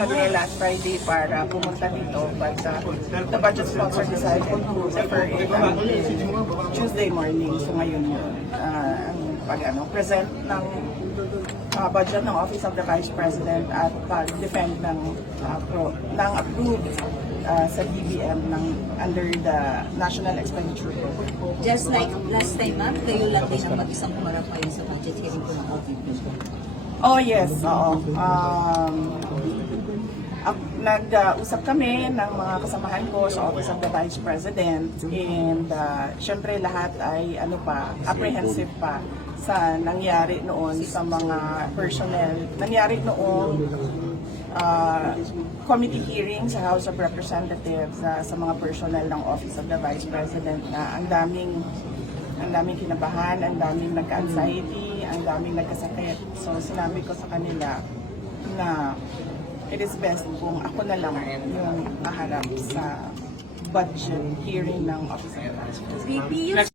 kami last Friday para pumunta dito, but the budget sponsor decided to defer it until Tuesday morning. So ngayon yun, present ng budget ng Office of the Vice President at pag-defend ng approved sa DBM under the National Expenditure Program. Just like last time, ma'am, kayo lang din ang mag-isang humarap ngayon sa budget hearing po ng OVP. Oh yes, oo. Nag-usap kami ng mga kasamahan ko sa Office of the Vice President and syempre lahat ay apprehensive pa sa nangyari noon sa mga personnel. Nangyari noong committee hearing sa House of Representatives sa mga personnel ng Office of the Vice President na ang daming kinabahan, ang daming nagka-anxiety, ang daming nagkasakit. So sinabi ko sa kanila na it is best kung ako na lang yung maharap sa budget hearing ng Office of the Vice President.